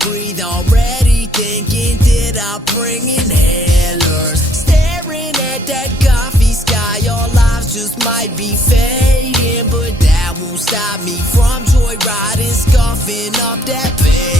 breathe, already thinking that I'll bring inhalers. Staring at that coffee sky, our lives just might be fading, but that won't stop me from joyriding, scuffing up that pain.